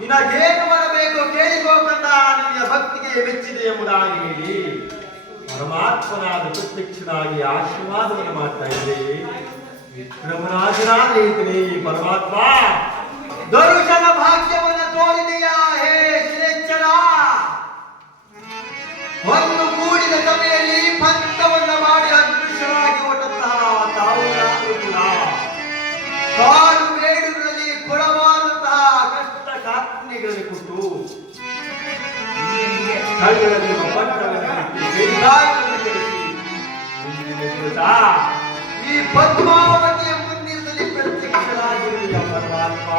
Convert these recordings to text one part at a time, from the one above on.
ನಿನಗೇನು ಬರಬೇಕು ಕೇಳಿಕೋ ಕಂದ, ನಿನ್ನ ಭಕ್ತಿಗೆ ಮೆಚ್ಚಿದೆ ಎಂಬುದಾಗಿ ಹೇಳಿ ಪರಮಾತ್ಮನಾದ ಪ್ರತ್ಯಕ್ಷನಾಗಿ ಆಶೀರ್ವಾದವನ್ನು ಮಾಡ್ತಾ ಇದ್ದೇವೆ. ವಿಕ್ರಮರಾಜನಾದ ಹೇಳ್ತೀನಿ ಪರಮಾತ್ಮ, ದರುಶನ ಭಾಗ್ಯವನ್ನು ತೋರಿದೆಯಾ ಹೇ ಶ್ರೇಷ್ಠರ. ಒಂದು ಕೂಡಿದ ಸಭೆಯಲ್ಲಿ ಪಂಥವನ್ನು ಮಾಡಿ ಅದೃಶ್ಯರಾಗಿ ಹೊಟ್ಟಂತಹ ತಾವು ಕೂಡ ಕಾಡು ಬೇಡುಗಳಲ್ಲಿ ಕೊಡಬಾರದಂತಹ ಕಷ್ಟ ಕಾರ್ಪಣ್ಯಗಳಲ್ಲಿ ಕೊಟ್ಟು ಈ ಪದ್ಮಾವತಿಯ ಮಂದಿರದಲ್ಲಿ ಪ್ರತ್ಯಕ್ಷರಾಗಿರುವ ಪರಮಾತ್ಮ,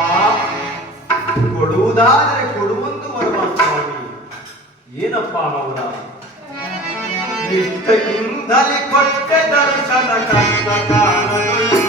ಕೊಡುವುದಾದರೆ ಕೊಡುವಂದು ಬರುವ ಸ್ವಾಮಿ. ಏನಪ್ಪ ಅವರ ನಿಷ್ಠೆಯಿಂದಲೇ ಕೊಟ್ಟ ದರ್ಶನ ಕಷ್ಟ ಕಾಲದಲ್ಲಿ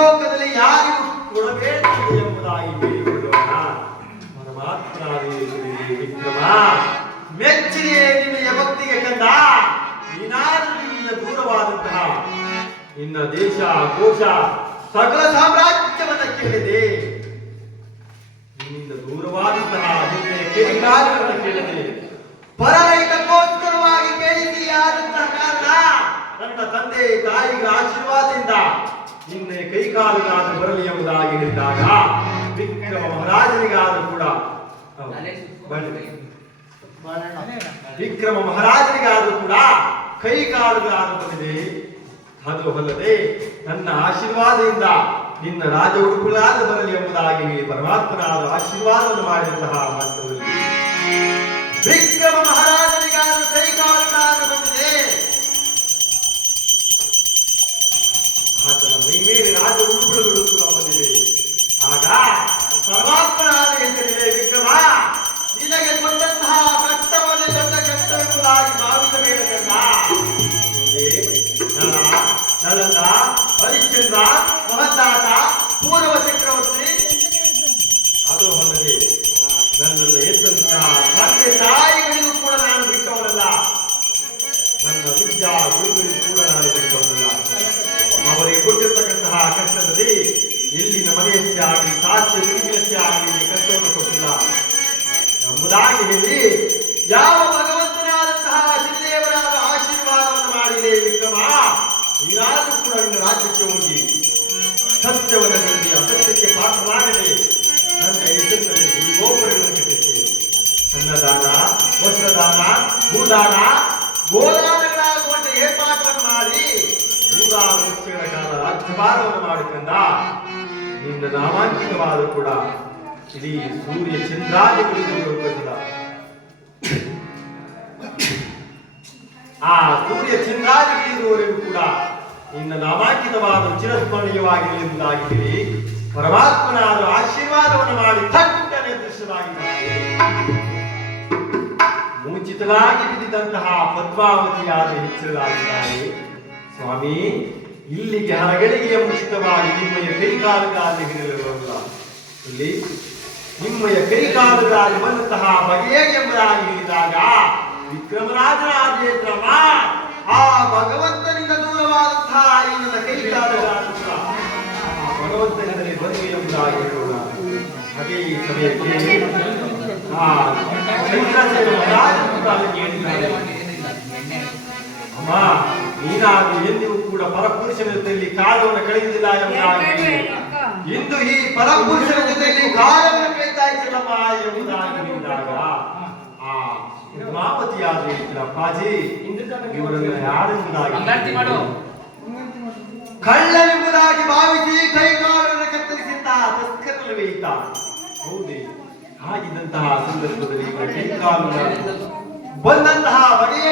ಲೋಕದಲ್ಲಿ ಯಾರಿಗೂ ಕೊಡಬೇಡ ಎಂಬುದಾಗಿ ಹೇಳಿಕೊಳ್ಳೋಣ. ಪರಮಾತ್ಮನಾದ ವಿಕ್ರಮ, ಮೆಚ್ಚುಗೆ ನಿನ್ನ ಭಕ್ತಿಗೆ ಕಂದ. ನೀನಾದರೂ ನಿನ್ನ ದೂರವಾದಂತಹ ನಿನ್ನ ದೇಶ ಕೋಶ ಸಕಲ ಸಾಮ್ರಾಜ್ಯವನ್ನ ಕೇಳಿದೆ. ನಿನ್ನಿಂದ ದೂರವಾದಂತಹ ನಿನ್ನ ಕೈಕಾಲುಗಳನ್ನು ಕೇಳಿದೆ. ಪರರೈತಕ್ಕೋಸ್ಕರವಾಗಿ ಕೇಳಿದೆಯಾದಂತಹ ಕಾರಣ ನನ್ನ ತಂದೆ ತಾಯಿಗಳ ಆಶೀರ್ವಾದದಿಂದ ನಿನ್ನೆ ಕೈಕಾಲುಗಳನ್ನು ಬರಲಿ ಎಂಬುದಾಗಿ ಹೇಳಿದಾಗ ವಿಕ್ರಮ ಮಹಾರಾಜನಿಗಾದರೂ ಕೂಡ ವಿಕ್ರಮ ಮಹಾರಾಜನಿಗಾದರೂ ಕೂಡ ಕೈಕಾಲುಗಳನ್ನು ಬಂದಿದೆ. ಅದು ಅಲ್ಲದೆ ನನ್ನ ಆಶೀರ್ವಾದದಿಂದ ನಿನ್ನ ರಾಜ ಉಡುಪುಗಳಾದ ಬರಲಿ ಎಂಬುದಾಗಿ ಪರಮಾತ್ಮನಾದ ಆಶೀರ್ವಾದವನ್ನು ಮಾಡಿದಂತಹ ಮಾತುಗಳಲ್ಲಿ ವಿಕ್ರಮ ಮಹಾರಾಜನಿಗಾದರೂ ಕೈಕಾಲುಗಳನ್ನು ಬಂದಿದೆ. ಆತನ ಮೈ ಮೇಲೆ ರಾಜ ಉಡುಪುಗಳು ಕೂಡ ಬಂದಿದೆ. ಆಗ ಪರಮಾತ್ಮನಾದ ಹೆಸರಿದೆ, ವಿಕ್ರಮ ನಿನಗೆ ಕೊಟ್ಟಂತಹ ಕಷ್ಟವನ್ನೇ ದೊಡ್ಡ ಕಷ್ಟವೆಂಬುದಾಗಿ ಭಾವಿಸಬೇಕಂದ. ನಳಂದ, ಹರಿಶ್ಚಂದ್ರ, ಮಹದಾತ, ಪೂರ್ವ ಚಕ್ರವರ್ತಿ, ಅದು ಅಲ್ಲದೆ ನನ್ನನ್ನು ಎತ್ತಂತಹ ತಂದೆ ತಾಯಿಗಳಿಗೂ ಕೂಡ ನಾನು ಬಿಟ್ಟವನಲ್ಲ. ನನ್ನ ವಿದ್ಯಾ ಗುರುಗಳಿಗೂ ಕೂಡ ನಾನು ಬಿಟ್ಟವನಲ್ಲ. ಅವರಿಗೆ ಕೊಟ್ಟಿರ್ತಕ್ಕಂತಹ ಕಷ್ಟದಲ್ಲಿ ಎಲ್ಲಿನ ಮನೆಯಷ್ಟೇ ಆಗಲಿ ಸಾಧ್ಯ ತಿರುಗಿನಷ್ಟೇ ಆಗಲಿ ಕಷ್ಟವನ್ನು ಕೊಟ್ಟಿಲ್ಲ ಎಂಬುದಾಗಿ ಹೇಳಿ ಯಾವ ಭಗವಂತನಾದಂತಹ ಶ್ರೀದೇವರಾದ ಆಶೀರ್ವಾದವನ್ನು ಮಾಡಿದೆ. ವಿಕ್ರಮ, ನೀನಾದರೂ ಕೂಡ ನಿನ್ನ ರಾಜ್ಯಕ್ಕೆ ಹೋಗಿ ಸತ್ಯವನ್ನು ಬೆಳೆದಿ ಅಸತ್ಯಕ್ಕೆ ಪಾತ್ರರಾಗದೆ ನನ್ನ ಹೆಸರಿನಲ್ಲಿ ಗುಡಿಗೋಪುರಗಳನ್ನು ಕಟ್ಟಿಸಿ ಅನ್ನದಾನ, ವಸ್ತ್ರದಾನ, ಭೂದಾನ, ಗೋದಾನಗಳಾಗುವಂತ ಏರ್ಪಾಟನ್ನು ಮಾಡಿ 100 ವರ್ಷಗಳ ಕಾಲ ರಾಜ್ಯಭಾರವನ್ನು ಮಾಡಿಕೊಂಡ ನಿನ್ನ ನಾಮಾಂಕಿತವಾದರೂ ಕೂಡ ಇಡೀ ಸೂರ್ಯ ಚಂದ್ರಾದಿಗಳಿಗೂ ಗೊತ್ತಿಲ್ಲ. ಆ ಸೂರ್ಯ ಚಂದ್ರಾದಿಗಳಿರುವವರೆಗೂ ಕೂಡ ನಿನ್ನ ನಾಮಾಂಕಿತವಾದ ಚಿರಸ್ಮರಣೀಯವಾಗಿರಲಿ ಎಂಬುದಾಗಿ ಹೇಳಿ ಪರಮಾತ್ಮನಾದ ಆಶೀರ್ವಾದವನ್ನು ಮಾಡಿ ಥಟ್ಟನೆ ದೃಶ್ಯವಾಗಿದ್ದಾರೆ. ಮೂಚಿತರಾಗಿ ಬಿದ್ದಿದ್ದಂತಹ ಪದ್ಮಾವತಿಯಾದ ಹೆಚ್ಚಳಾಗಿದ್ದಾರೆ. ಸ್ವಾಮಿ, ಇಲ್ಲಿಗೆ ಹರಗಳಿಗೆ ಮುಂಚಿತವಾಗಿ ನಿಮ್ಮಯ ಕೈಕಾಲುಗಾಲಿ ಹಿಡಿದಿರುವುದಿಲ್ಲ. ಇಲ್ಲಿ ನಿಮ್ಮಯ ಕೈಕಾಲುಗಾಲಿ ಬಂದಂತಹ ಬಗೆಯ ಎಂಬುದಾಗಿ ಹೇಳಿದಾಗ ವಿಕ್ರಮರಾಜನಾದೇತ್ರಮ ಆ ಭಗವಂತನಿಂದ ದೂರವಾದಂತಹ ಈ ನನ್ನ ಕೈಕಾಲುಗಾಲು ಕೂಡ ಭಗವಂತನಿಂದಲೇ ಬರುವೆ ಎಂಬುದಾಗಿ ಹೇಳೋಣ. ಅದೇ ಸಮಯಕ್ಕೆ ಆ ಚಂದ್ರಸೇನ ಮಹಾರಾಜನು ಕೂಡ ಅದಕ್ಕೆ ಹೇಳಿದ್ದಾರೆ, ಅಮ್ಮ ನೀನಾದರೂ ಎಂದಿಗೂ ಕೂಡ ಪರಪುರುಷನ ಜೊತೆಯಲ್ಲಿ ಕಾಲವನ್ನು ಕಳೆಯುವುದಿಲ್ಲ ಎಂಬುದಾಗಿ ಇಂದು ಈ ಪರಪುರುಷನ ಜೊತೆಯಲ್ಲಿ ಕಾಲವನ್ನು ಕಳೀತಾ ಇದ್ದಲ್ಲಮ್ಮ ಎಂಬುದಾಗಿ ಹೇಳಿದಾಗ ಆ ಉಮಾಪತಿಯಾದ ಅಪ್ಪಾಜಿ ಇವರನ್ನು ಯಾರೆಂಬುದಾಗಿ ಕಳ್ಳನೆಂಬುದಾಗಿ ಭಾವಿಸಿ ಕೈಕಾಲನ್ನು ಕತ್ತರಿಸಿದ್ದ ತಸ್ಕರಲ್ಲವೇ ಈತ. ಹೌದೇ, ಹಾಗಿದ್ದಂತಹ ಸಂದರ್ಭದಲ್ಲಿ ಇವರ ಕೈಕಾಲನ್ನು ಬಂದಂತಹ ಬಗೆಯ